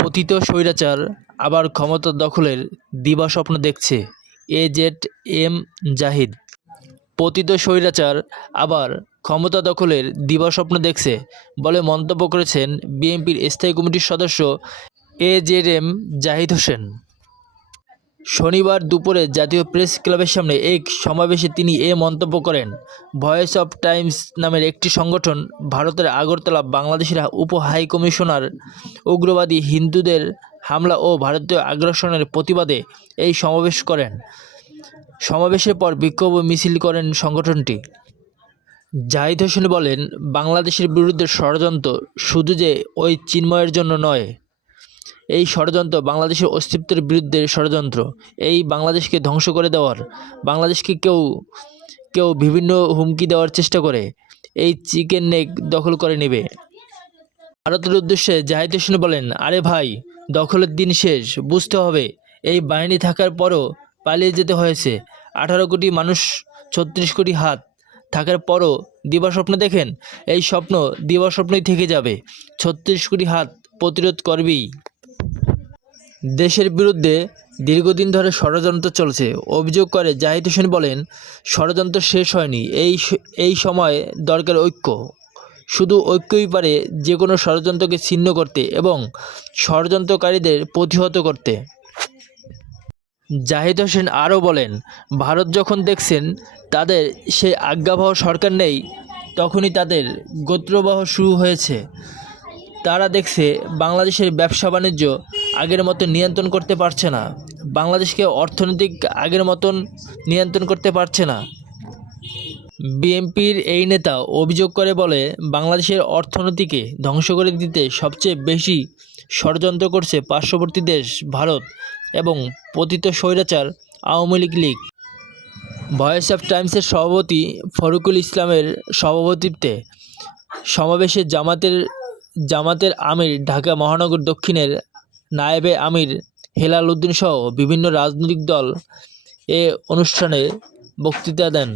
পতিত স্বৈরাচার আবার ক্ষমতা দখলের দিবাস্বপ্ন দেখছে এজেড.এম জাহিদ। পতিত স্বৈরাচার আবার ক্ষমতা দখলের দিবাস্বপ্ন দেখছে বলে মন্তব্য করেছেন বিএনপির স্থায়ী কমিটির সদস্য এজেড.এম জাহিদ হোসেন। শনিবার দুপুরে জাতীয় প্রেস ক্লাবের সামনে এক সমাবেশে তিনি এ মন্তব্য করেন। ভয়েস অব টাইমস নামের একটি সংগঠন ভারতের আগরতলা বাংলাদেশের উপ হাইকমিশনার উগ্রবাদী হিন্দুদের হামলা ও ভারতীয় আগ্রাসনের প্রতিবাদে এই সমাবেশ করেন। সমাবেশের পর বিক্ষোভ মিছিল করেন সংগঠনটি। জাহিদ হোসেন বলেন, বাংলাদেশের বিরুদ্ধে ষড়যন্ত্র শুধু যে ওই চিন্ময়ের জন্য নয়, এই ষড়যন্ত্র বাংলাদেশের অস্তিত্বের বিরুদ্ধে ষড়যন্ত্র। এই বাংলাদেশকে ধ্বংস করে দেওয়ার, বাংলাদেশকে কেউ বিভিন্ন হুমকি দেওয়ার চেষ্টা করে এই চিকেন নেক দখল করে নেবে। ভারতের উদ্দেশ্যে জাহিদ হোসেন বলেন, আরে ভাই, দখলের দিন শেষ, বুঝতে হবে এই বাহিনী থাকার পরও পালিয়ে যেতে হয়েছে। 18 কোটি মানুষ, 36 কোটি হাত থাকার পরও দিবাস্বপ্ন দেখেন। এই স্বপ্ন দিবাস্বপ্নই থেকে যাবে। 36 কোটি হাত প্রতিরোধ করবেই। দেশের বিরুদ্ধে দীর্ঘদিন ধরে ষড়যন্ত্র চলছে অভিযোগ করে জাহিদ হোসেন বলেন, ষড়যন্ত্র শেষ হয়নি। এই সময় দরকার ঐক্য। শুধু ঐক্যই পারে যে কোনো ষড়যন্ত্রকে ছিন্ন করতে এবং ষড়যন্ত্রকারীদের প্রতিহত করতে। জাহিদ হোসেন আরও বলেন, ভারত যখন দেখছেন তাদের সেই আজ্ঞাবহ সরকার নেই, তখনই তাদের গোত্রবহ শুরু হয়েছে। তারা দেখছে বাংলাদেশের ব্যবসা বাণিজ্য আগের মতো নিয়ন্ত্রণ করতে পারছে না, বাংলাদেশকে অর্থনৈতিক আগের মতন নিয়ন্ত্রণ করতে পারছে না। বিএনপির এই নেতা অভিযোগ করে বলে, বাংলাদেশের অর্থনীতিকে ধ্বংস করে দিতে সবচেয়ে বেশি ষড়যন্ত্র করছে পার্শ্ববর্তী দেশ ভারত এবং পতিত স্বৈরাচার আওয়ামী লীগ। ভয়েস অব টাইমসের সভাপতি ফরুকুল ইসলামের সভাপতিত্বে সমাবেশে জামাতের আমির, ঢাকা মহানগর দক্ষিণের নায়েবে আমির হেলাল উদ্দিন সহ বিভিন্ন রাজনৈতিক দল এ অনুষ্ঠানে বক্তৃতা দেন।